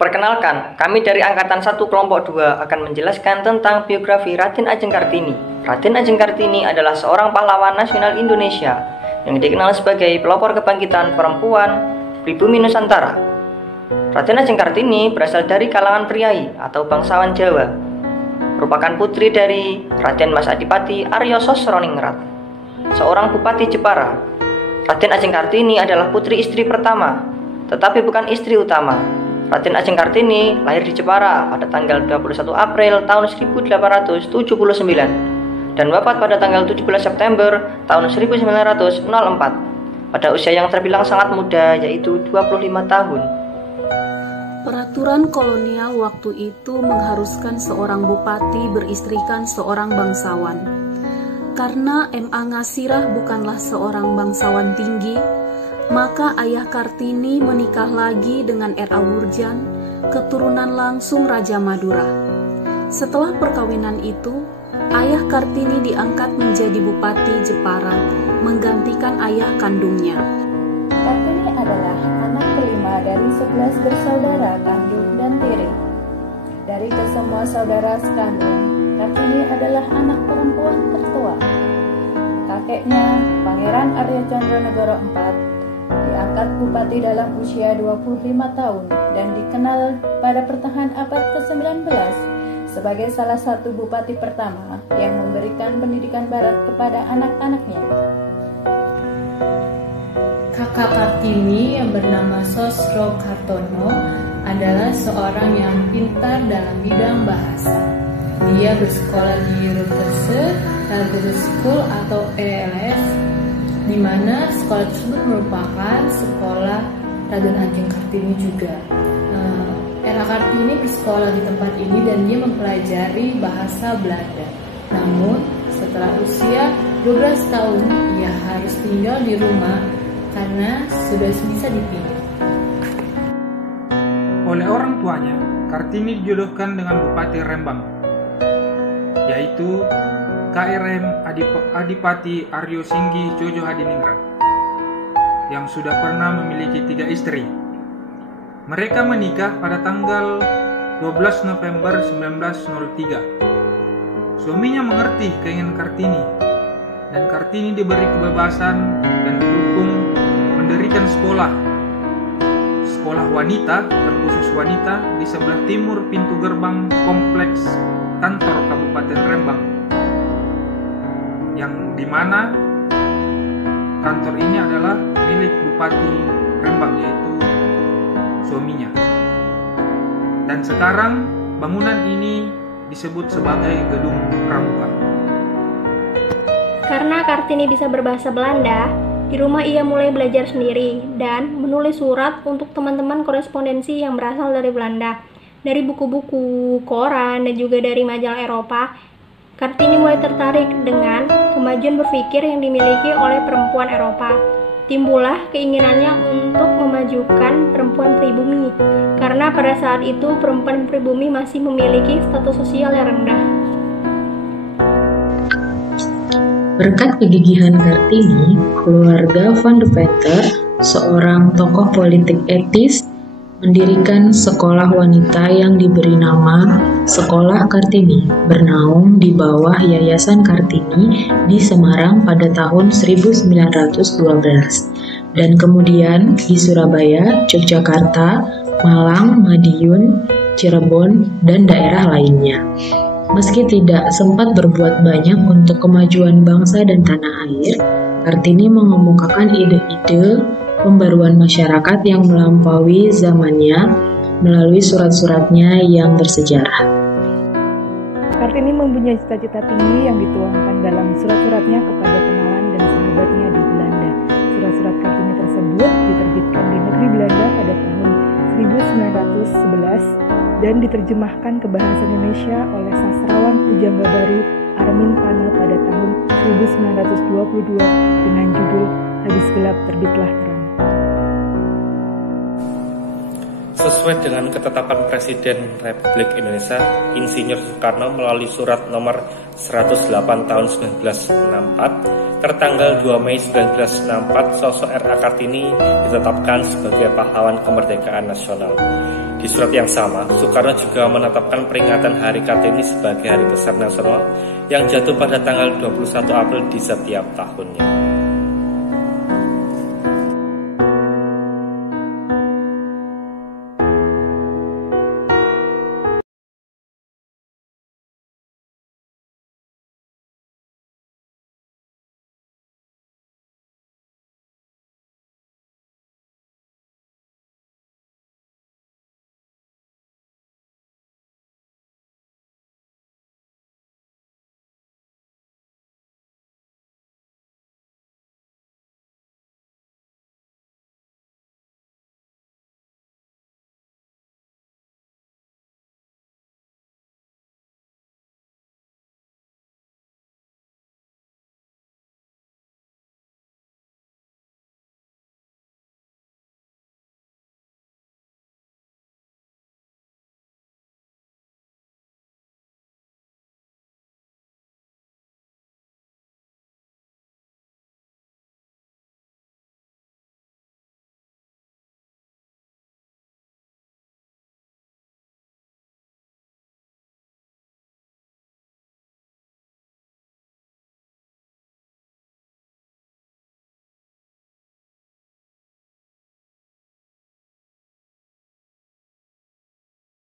Perkenalkan, kami dari Angkatan 1 Kelompok 2 akan menjelaskan tentang biografi Raden Ajeng Kartini. Raden Ajeng Kartini adalah seorang pahlawan nasional Indonesia yang dikenal sebagai pelopor kebangkitan perempuan pribumi Nusantara. Raden Ajeng Kartini berasal dari kalangan priai atau bangsawan Jawa, merupakan putri dari Raden Mas Adipati Aryo Sosroningrat, seorang bupati Jepara. Raden Ajeng Kartini adalah putri istri pertama, tetapi bukan istri utama. Raden Ajeng Kartini lahir di Jepara pada tanggal 21 April tahun 1879 dan wafat pada tanggal 17 September tahun 1904 pada usia yang terbilang sangat muda, yaitu 25 tahun. Peraturan kolonial waktu itu mengharuskan seorang bupati beristrikan seorang bangsawan. Karena M.A. Ngasirah bukanlah seorang bangsawan tinggi, maka ayah Kartini menikah lagi dengan R.A. Wurjan, keturunan langsung Raja Madura. Setelah perkawinan itu, ayah Kartini diangkat menjadi Bupati Jepara, menggantikan ayah kandungnya. Kartini adalah anak kelima dari 11 bersaudara kandung dan tiri. Dari kesemua saudara sekandung, Kartini adalah anak perempuan tertua. Kakeknya, Pangeran Arya Candranegara IV, diangkat bupati dalam usia 25 tahun dan dikenal pada pertengahan abad ke-19 sebagai salah satu bupati pertama yang memberikan pendidikan barat kepada anak-anaknya. Kakak Kartini yang bernama Sosro Kartono adalah seorang yang pintar dalam bidang bahasa. Dia bersekolah di Rutgers Law School atau ELS, di mana sekolah tersebut merupakan sekolah Raden Ajeng Kartini juga. R.A. Kartini bersekolah di tempat ini dan dia mempelajari bahasa Belanda. Namun, setelah usia 12 tahun, ia harus tinggal di rumah karena sudah bisa dipilih. Oleh orang tuanya, Kartini dijodohkan dengan Bupati Rembang, yaitu KRM Adipati Aryo Singgi Jojo Hadiningrat, yang sudah pernah memiliki 3 istri. Mereka menikah pada tanggal 12 November 1903. Suaminya mengerti keinginan Kartini, dan Kartini diberi kebebasan dan didukung mendirikan sekolah wanita, terkhusus wanita, di sebelah timur pintu gerbang kompleks kantor Kabupaten Rembang, yang dimana kantor ini adalah milik Bupati Rembang, yaitu suaminya. Dan sekarang bangunan ini disebut sebagai Gedung Pramuka. Karena Kartini bisa berbahasa Belanda, di rumah ia mulai belajar sendiri dan menulis surat untuk teman-teman korespondensi yang berasal dari Belanda. Dari buku-buku, koran, dan juga dari majalah Eropa, Kartini mulai tertarik dengan kemajuan berpikir yang dimiliki oleh perempuan Eropa. Timbullah keinginannya untuk memajukan perempuan pribumi, karena pada saat itu perempuan pribumi masih memiliki status sosial yang rendah. Berkat kegigihan Kartini, keluarga Van de Veter, seorang tokoh politik etis, mendirikan sekolah wanita yang diberi nama Sekolah Kartini, bernaung di bawah Yayasan Kartini di Semarang pada tahun 1912, dan kemudian di Surabaya, Yogyakarta, Malang, Madiun, Cirebon, dan daerah lainnya. Meski tidak sempat berbuat banyak untuk kemajuan bangsa dan tanah air, Kartini mengemukakan ide-ide pembaruan masyarakat yang melampaui zamannya melalui surat-suratnya yang bersejarah. Kartini mempunyai cita-cita tinggi yang dituangkan dalam surat-suratnya kepada kenalan dan sahabatnya di Belanda. Surat-surat Kartini tersebut diterbitkan di negeri Belanda pada tahun 1911 dan diterjemahkan ke bahasa Indonesia oleh sastrawan pujangga baru Armin Pana pada tahun 1922 dengan judul Habis Gelap Terbitlah Terang. Sesuai dengan ketetapan Presiden Republik Indonesia Insinyur Soekarno melalui surat nomor 108 tahun 1964 tertanggal 2 Mei 1964, sosok R.A. Kartini ditetapkan sebagai pahlawan kemerdekaan nasional. Di surat yang sama, Soekarno juga menetapkan peringatan Hari Kartini sebagai hari besar nasional yang jatuh pada tanggal 21 April di setiap tahunnya.